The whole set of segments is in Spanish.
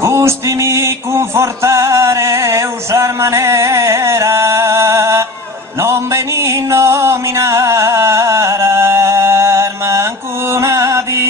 Gustimi confortare, usar manera, non veni nominare, manco una Dio.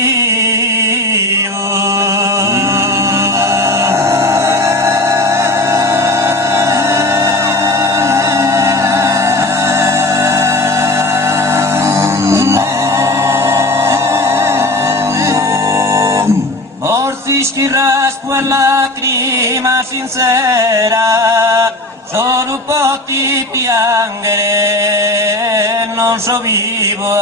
Morsi raspo e lacrima sincera, solo potti piangere, non so vivo.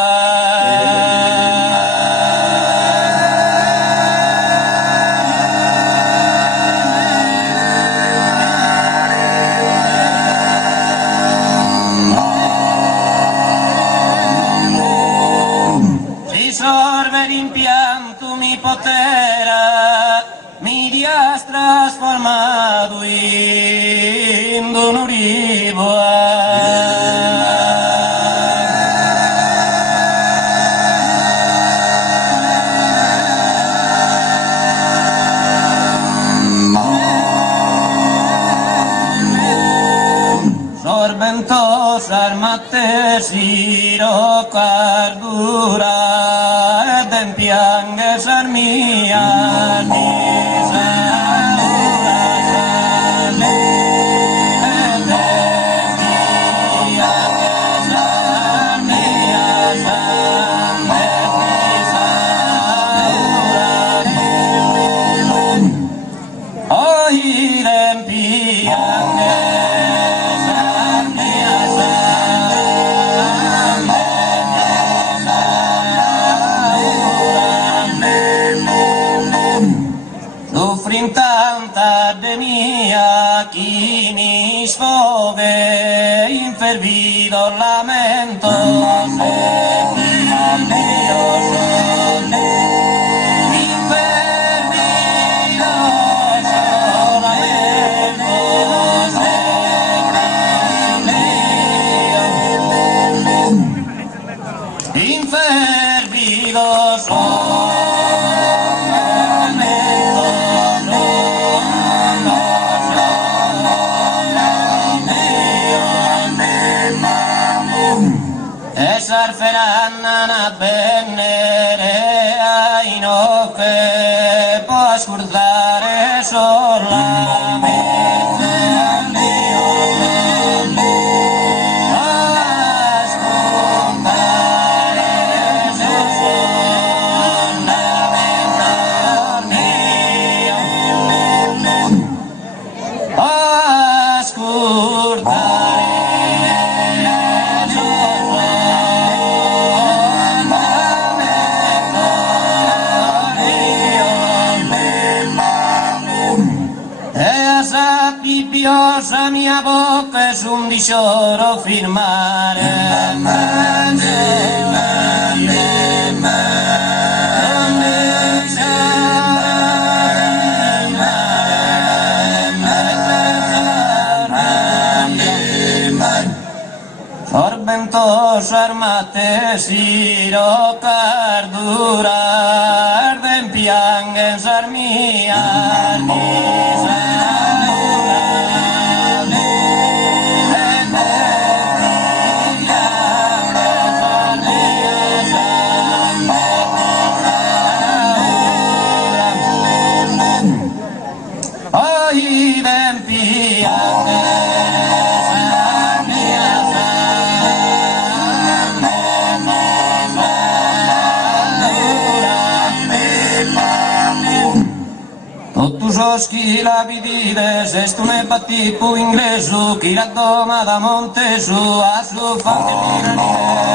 Si sorbe l'impianto mi potera, mi dias trasformado in un uribo. Sorbentos armate siro cardura ed empiange sarmia tanta de mia chi mi sfoghe infervido lamento Sarferanna bennere ai nocche può scordare solamente la mia bocca è un dicioro firmare. Sorbentos armate siro cardura arden piangen sarmia Ki la vidides est un patipo inglesu ki la doma da Montesu a su fante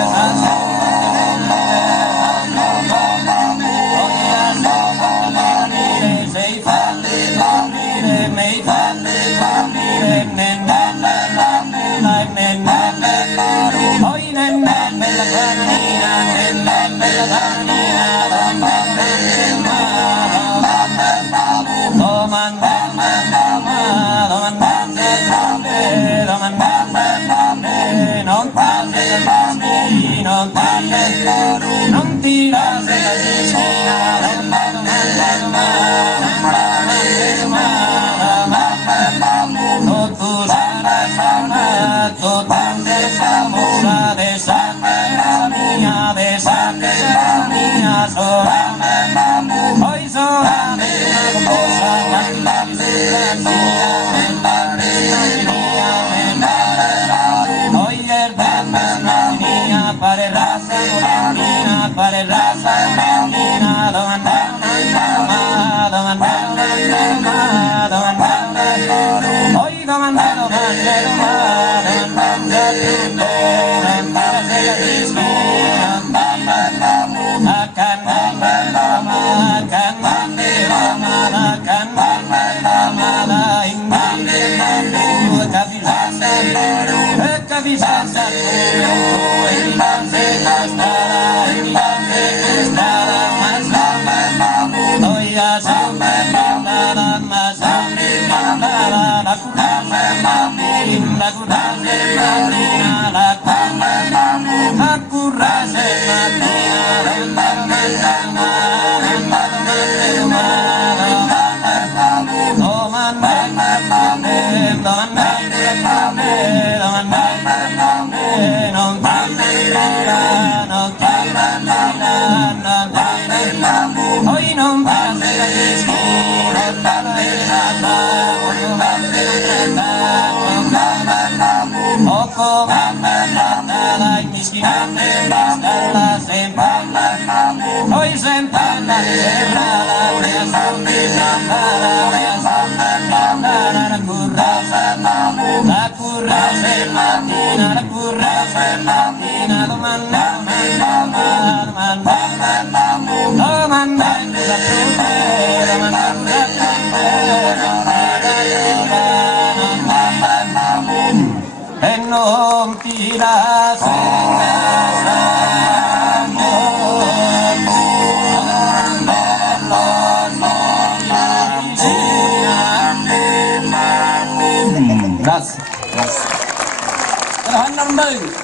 non tiras de la esquina, totus arrasana, total de famosa, de santa mía, de santa mía, hoy soy para raza, para raza, hoy hoy non passa la esquina, o come la mischina, la sempalla, hoy sempalla, la currasa mattina, la currasa mattina, domanda, e non tiras en casa, gracias. Gracias.